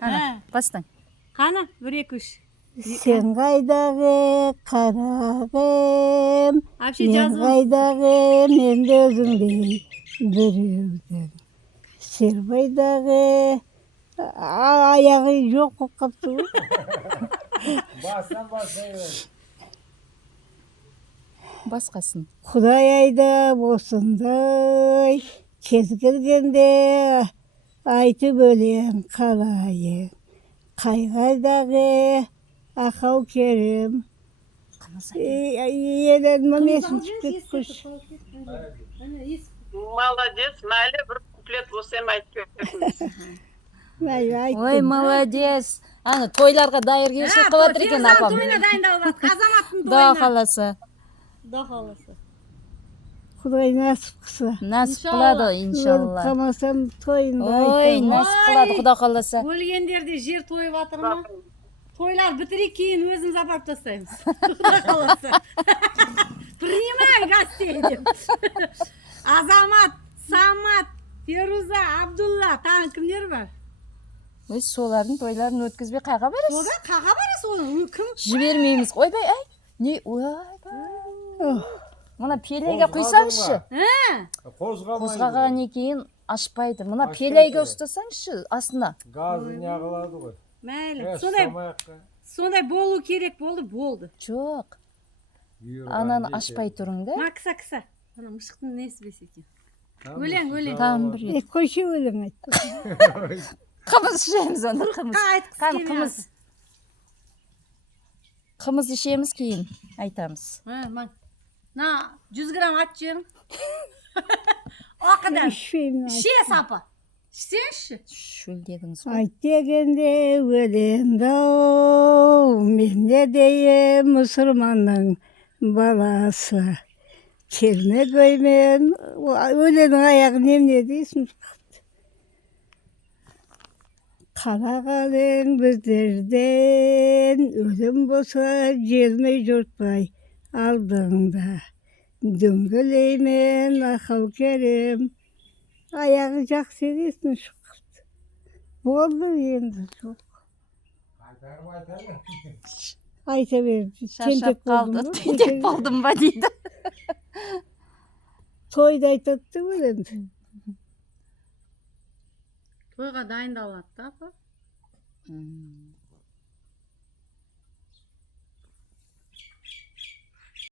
Ana, bastın. Qani, 1 2 3. Sen qayдағы қарағым, Вообще мен жазып qayдағы мен де өзіңдей біреудің. Сербайдағы аяғы жоқ болып қапты ғой. Бассан бастай Басқасын. Құдай айдап осындай кез келгенде айтып өлең қалайын. Қайғайдағы ақау керім. Елен есім шығып кеткіш. Молодец, Наля, бір куплет болсам айтып бердіңіз. Ой, молодец. Аны тойларға дайыр келші қылып отыр екен апам. Тойына дайындалып жатыр. Азаматтың Құда тойына. қаласа. Құда қаласа. Құдай насып қылса. Насip қылады, иншалла. Қалмасам тойында Ой, айтамын. насip қылады, құда қаласа. Өлгендерде жер тойып жатыр ма? Тойлар бітірейік кейін өзіміз апарып тастаймыз. Құда қаласа. Принимай гостей деп. Азамат, Самат, Феруза, Абдулла, тағы кімдер бар? Өз солардың тойларын өткізбей қайға барасыз? Сода қаға барасыз оны? Кім? Жібермейміз. Ойбай, ай. Не? Ойбай. Мына пелейге құйсаңызшы. Қозғағаннан кейін ашпайды. Мына пелейге ұстасаңызшы астына. Газы неғылады ғой. Мәйлі. Сондай болу керек болды. Жоқ. Ананы ашпай тұрың да. Ма кіса. Ана мұшықтың несі бес екен. Өлең. Там бір ет. Қойшы өлең айтты. Қымыз ішеміз оны, қымыз. Айтқысы Қымыз. Қымыз ішеміз кейін айтамыз. На 100 грамм ат жең. Оқыдан. Ішпеймін. Ше сапы. Ішсеңші. Шөл дедіңіз ғой. Айт дегенде өлеңді-ау, мен не дейім мұсылманның баласы. Келмед оймен, өлеңнің аяғы немене дейсің? Қалағаның біздерден, өлім болса желмей жұртпай алдыңда. Дөңгелеймен ақау керем, аяғы жақсы дейсің шыққырды. Болды енді жоқ. Айта берді. Шаршап қалды. Тентек болдым ба дейді. Тойда айтады өлеңді. Тойға дайындалады да апа.